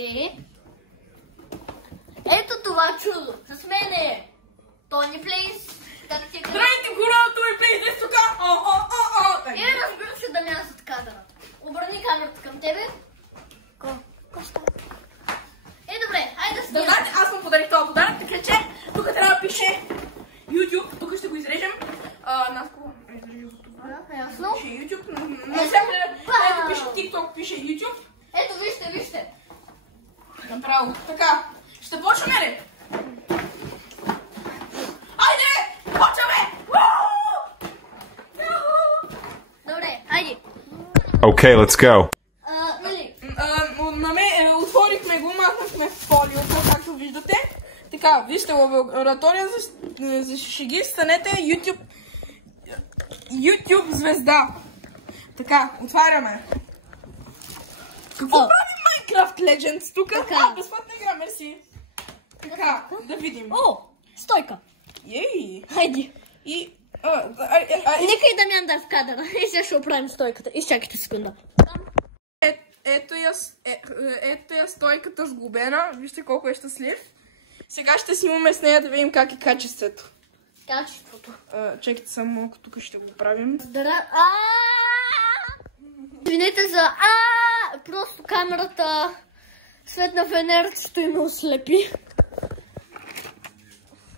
идеи. Ето това чудо. С мене Тони Плейс. Здравейте, хора, Тони Плейс е тук. И разбира се, Дамян зад кадъра. Обърни камерата към тебе. Добре, хайде да снимаме. Да знаете, аз му подарих този подарък, така че тук трябва да пише YouTube. Тук ще го изрежем. Наско, изрежи го това. Ясно. Пише YouTube. Ето пише TikTok, пише YouTube. Ето, вижте. Направо. Така, ще почваме ли? Айде! Почваме! Добре, хайде. Okay, let's go. Отворихме го, махнахме фолиото, както виждате. Така, вижте, лаборатория за шеги, станете YouTube звезда. Така, отваряме. Какво прави Minecraft Legends тук? Безплатна игра, мерси. Така, да видим. Стойка. Ей! Хайде. И... Нека и Дамян да е в кадъра. И сега ще оправим стойката. Изчакайте секунда. Ето я стойката сглобена. Вижте колко е щастлив. Сега ще снимаме с нея да видим как е качеството. Качеството. Чекайте само, ако тук ще го правим. Извинете за просто камерата светна фенерчето и ме ослепи.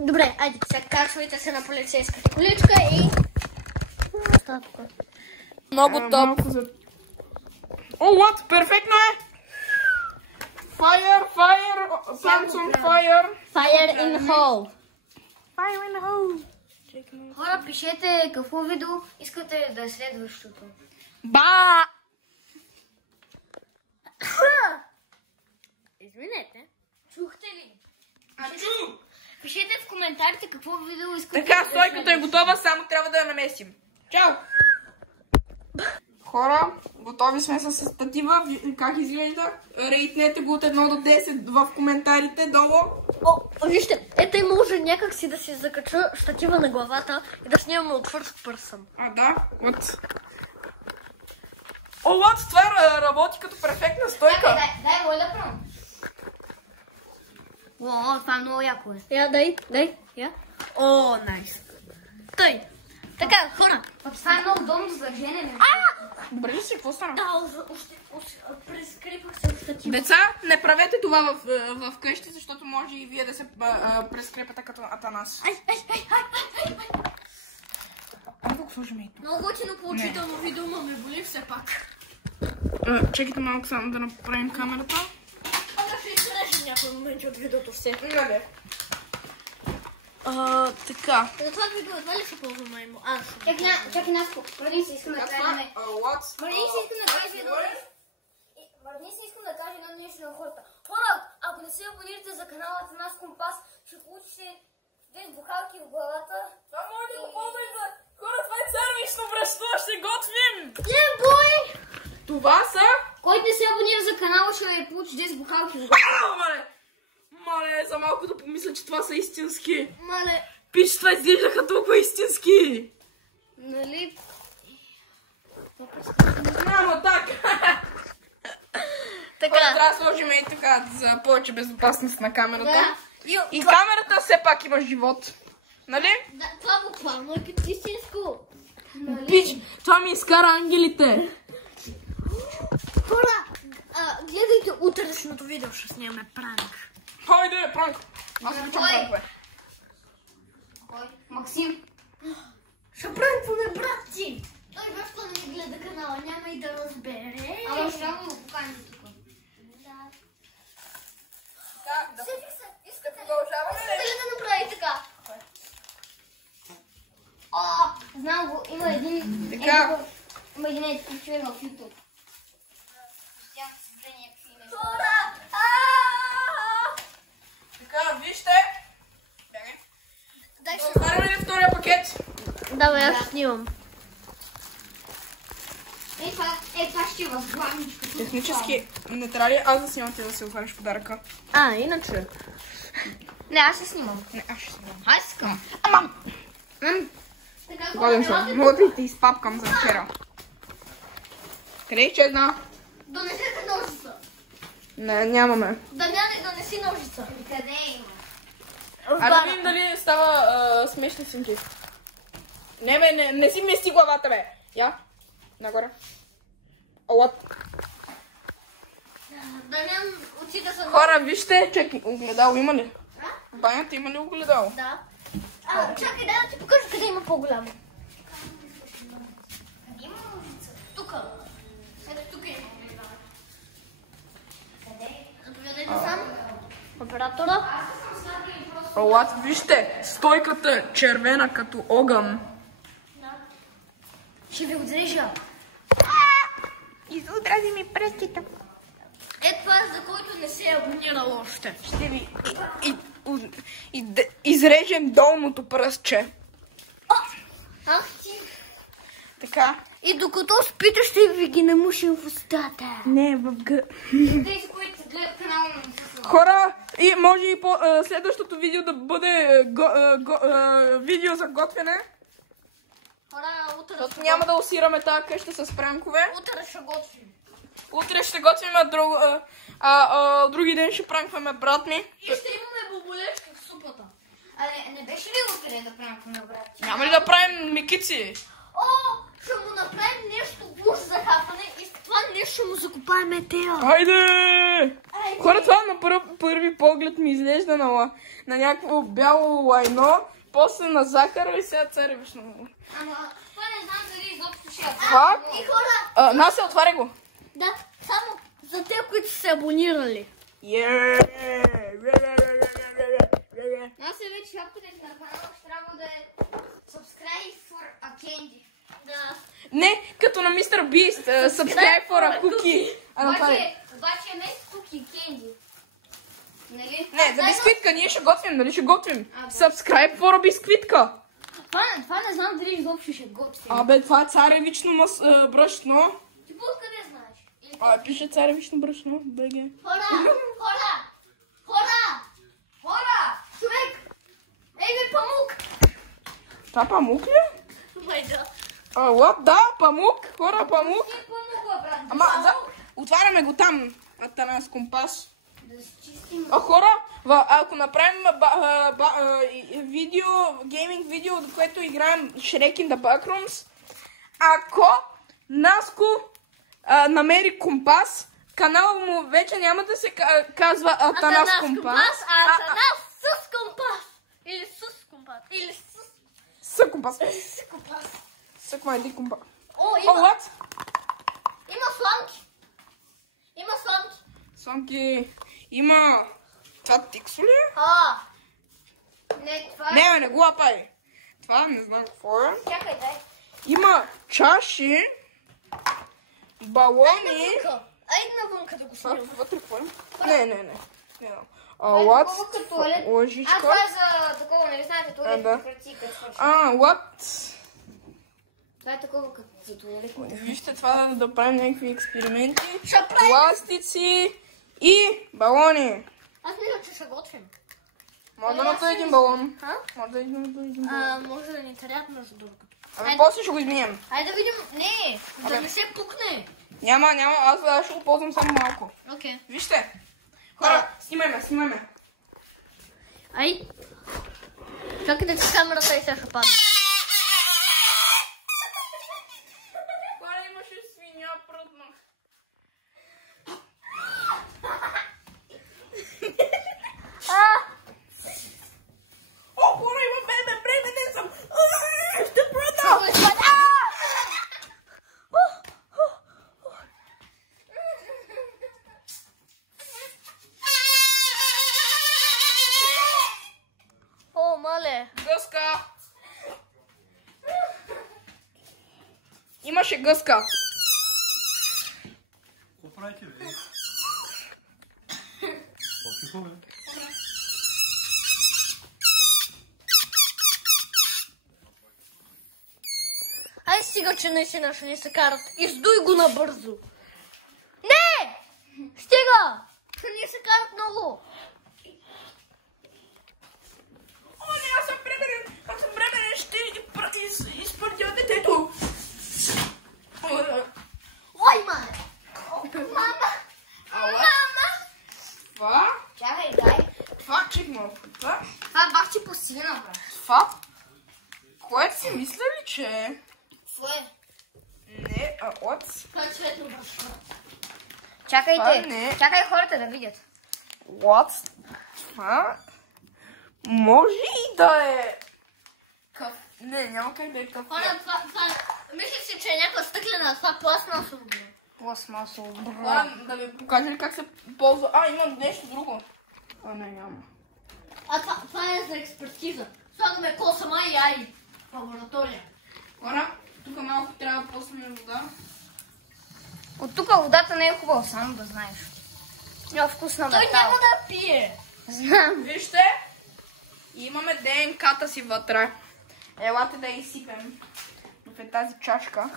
Добре, айде, сега качвайте се на полицейската количка и... Много топ. О, what? Перфектно е! Fire! Pants on fire! Fire in hole. Fire in hole! Хора, пишете какво видео искате да е следващото. Ба! Извинете. Чухте ли? Чу! Пишете в коментарите какво видео искате. Така, стойката е готова, само трябва да я намесим. Чао! Хора, готови сме с статива. Как изглежда? Рейтнете го от 1 до 10 в коментарите долу. Вижте, ето и може някак си да си закача щатива на главата и да снимаме от first person. Да, вот. Вот, това работи като перфектна стойка. Дай го да правим. Това е много яко е. Дай. Найс. Тъй. Така, хора. Това е много удобно за държане. Добре ли си? Какво стана? Прескрипах се в щатива. Деца, не правете това в къщи, защото може и вие да се прескрепате като Атанас. Айде го сложим и тук. Много готино поучително видео, ма ме боли все пак. Чекайте малко само да направим камерата. Ще изрежем някои моменти от видеото все. Така. За това видео едва ли ще ползваме му? Чакай нас, върни се, искам да кажем. Върни се, искам да кажа едно нещо на хората. Хора, ако не се абонирате за каналата нас Компас, ще получите 2 бухалки в главата. Това може да го ползвайте. Хора, това е царвично брашно, ще готвим! Бой! Това са... Който не се абонира за канала, ще получи 10 бухалки в главата. Мале, за малко да помисля, че това са истински. Мале. Пич, това изглеждаха толкова истински. Нали? Няма так. Така. Трябва да сложим и така за повече безопасност на камерата. Да. И камерата все пак има живот. Нали? Да, това буквално е като истинско. Пич, това ми изкара ангелите. Хора, гледайте утрешното видео, ще снимаме пранк. Хайде, пранк. Аз обичам пранкове. Кой? Максим. Ще пранкваме, брат ти. Той защо не ми гледа канала, няма и да разбере. Ама ще го поканим тук. Да. Искате продължаваме ли? Искате ли да направи така? Знам го, има един... Така. Има един човек в YouTube. Хора! Така, вижте. Дай се. Отваряме ли втория пакет? Давай, аз снимам. Това ще възглавничка. Технически не трябва ли аз да снимам, ти да си отваряш подаръка? Иначе. Не, аз ще снимам. Не, аз ще снимам. Аз искам. Годен съм. Мога да те изпапкам за вчера. Къде изчезна? Донесете ножица. Не, нямаме. Дамяне, донеси ножица. Къде има? А да видим дали става смешни синки. Не бе, не си мести главата бе. Я, нагоре. Олат. Дамян, очите са... Хора, вижте, чакай, огледало има ли? В банята има ли огледало? Да. Чакай, да ти покажа къде има по-голямо. Къде има ножица? Тук. Ето тук има огледало. Къде? Заповядайте сам. Оператора. Олат, вижте, стойката червена като огън. Ще ви отрежа. Изудрази ми пръстите. Това е за който не се е абонирал още. Ще ви изрежем долното пръстче. Така. И докато спите, ще ви ги намушим в устата. Не, в Тези, които гледат канала на Мисъс. Хора, и може и следващото видео да бъде видео за готвене. Хора, утре Защото няма да усираме тази къща с пранкове. Утре ще готвим. Утре ще готвим, а други ден ще пранкваме брат ми. И ще имаме боболечки в супата. Не беше ли утре да пранкваме брат? Няма ли да правим микици? О, ще му направим нещо буш за хапане и с това нещо ще му закопаем тея. Хайде! Хора, това на първи поглед ми изглежда на някакво бяло лайно, после на захар и сега царевично. Ама това не знам дали изобщо ще я Това? И хора, Насе, отваря го. да, само за те, които са се абонирали. Аз се вече хапкате на канала, ще трябва да е subscribe for a candy. Да. Не, като на Mr. Beast, subscribe for a cookie. Обаче не с cookie candy. Нали? Не, за бисквитка, ние ще готвим, нали ще готвим? Subscribe for a бисквитка. Това не знам дали изобщо ще готвим. Абе, това е царевично брашно. Ти откъде знаеш? Пише царевично брашно, БГ. Хора! Човек! Ей, бе, памук! Това памук ли? Майда. What? Да, памук. Хора, памук. Ти помогла, брат. Ама, отваряме го там, Атанас компас. Да се чистим. Хора, ако направим видео, гейминг видео, до което играем Shrek in the Backrooms, ако Наско намери компас, каналът му вече няма да се казва Атанас компас, а Атанас с компас. Или с компас. Или с компас. с компас. Сък майди компас. О, What? има сламки. Сламки. Има... Това тиксо ли е? Не, това е... Не го лапай. Това не знам какво е. Чакай, дай. Има чаши, балони... Айде навънка да го снимам. Вътре какво е? Не. What? Лъжичка. Това е за такова, не знаете, туалетни да. кръци, като свърши. What? Това е такова като за туалетни. Вижте това да правим някакви експерименти. Ще правим. Пластици и балони. Аз мисля, че ще готвим. Може да имате един балон. Може да имате един балон. Може да ни трябва между другото. Абе, после ще го измием. Айде да видим. Не, да не се пукне. Няма, аз ще го ползвам само малко. Окей. Вижте. Хора, снимаме. Ай. Чакайте, че камерата и сега ще падне. Хора, имаше свиня пръдна. О, хора, има бременен съм. Ще пръдна. О, мале. Гъска. Имаше гъска. Какво правите, бе? По-тихо, бе. Ай, стига, че наистина ще ни се карат. Издуй го набързо. Не! Стига! Ще ни се карат много. О, не, аз съм бременен, ще изпърдя детето. Ой, мале! Мама! малко. Това? Това бах ти постигна, брат. Това? Което си мисля ли, че е? Кое? Не, от... Това е цветно, брат. Това не. Чакай хората да видят. What? Това? Може и да е... Не, няма как да е кафе. Хора, това... Мислих си, че е някаква стъклена, това пластмасово. Пластмасово. Хора, да ви покажа ли как се ползва... имам нещо друго. Не, няма. Това е за експертиза. Слагаме косама и яй в лаборатория. Хора, тук малко трябва да пуснем вода. От тук водата не е хубава, само да знаеш. Няма вкусна Той метал. няма да пие. Знам. Вижте, имаме ДНК-та си вътре. Елате да я изсипем в тази чашка.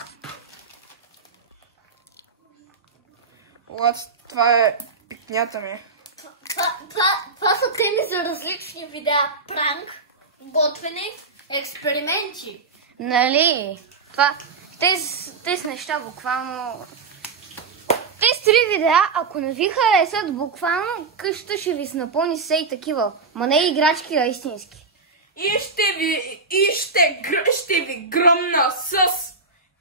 Това е пикнята ми. Това са теми за различни видеа. Пранк, готвене, експерименти. Нали? Това... Тези неща буквално... Тези 3 видеа, ако не ви харесат, буквално къщата ще ви напълни се и такива. Ма не играчки, а истински. И ще ви гръмна с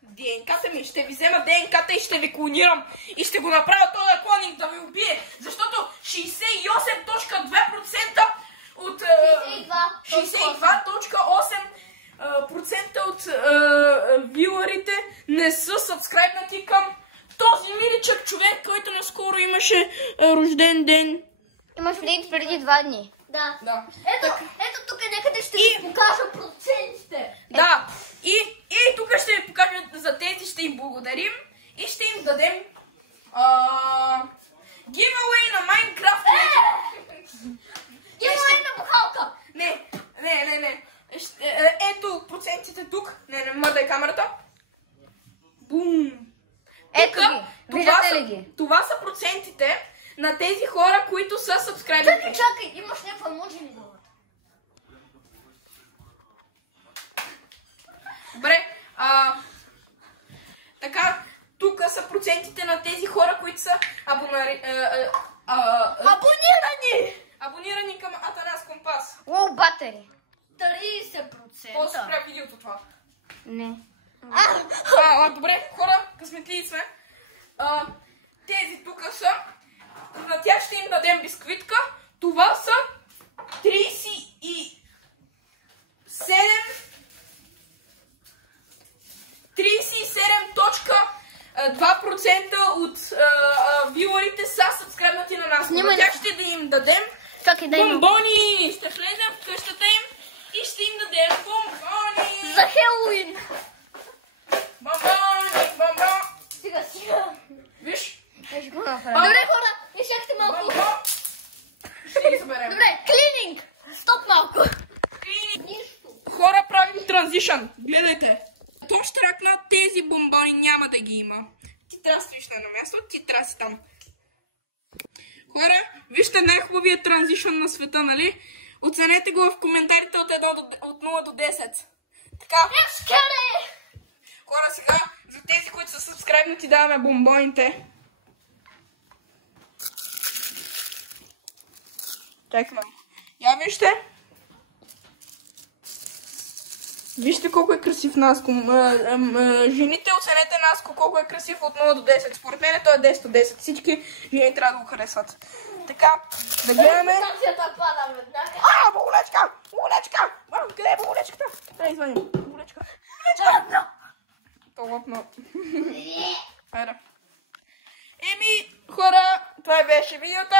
ДНК-та ми. Ще ви взема ДНК-та и ще ви клонирам. И ще го направя този клонинг да ви убие. Защото 68.2% от... 62.8% от виларите не са сабскрайбнати към този миличък човек, който наскоро имаше рожден ден. Имаш ден преди 2 дни. Да. Да. Ето тук някъде ще ви покажа процентите. Да. И тук ще ви покажа за тези, ще им благодарим и ще им дадем giveaway на Minecraft. Giveaway на бухалка. Не. Ето процентите тук. Не мърдай камерата. Бум. Ето ги. Виждате ли ги? Това са процентите на тези хора, които са сабскрайбери. Чакай, имаш някаква може ли главата? Добре, така, тук са процентите на тези хора, които са абонирани към Атанас Компас. Лоу батери. 30%. После спря видеото това. Не. Добре, хора, късметли сме. Тези тук са, на тях ще им дадем бисквитка. Това са 37.2% от виларите са сабскрайбнати на нас. На тях ще да им дадем бомбони. Ще влезем в къщата им и ще им дадем бомбони. За Хелоуин. Бомбони. Сега. Виж. Добре, хора, изчакайте малко. Ще ги съберем. Добре, клининг. Стоп малко. Хора, правим транзишън. Гледайте. То ще ракна, тези бомбони няма да ги има. Ти трябва да стоиш на едно място, ти трябва да си там. Хора, вижте най-хубавият транзишън на света, нали? Оценете го в коментарите от 0 до 10. Така. Хора, сега за тези, които са сабскрайбнати, даваме бомбоните. Чакай, я вижте. Вижте колко е красив Наско. Жените, оценете Наско колко е красив от 0 до 10. Според мен той е 10 от 10. Всички жени трябва да го харесват. Така, да гледаме. Булечка! Булечка! Къде е булечката? Трябва да извадим. Булечка. Това лопна. Айде. Хора, това беше видеото.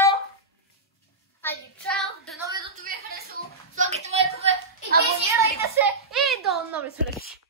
Хайде, чао! Дано видеото ви е харесало. Слагайте лайкове, абонирайте се и до нови срещи!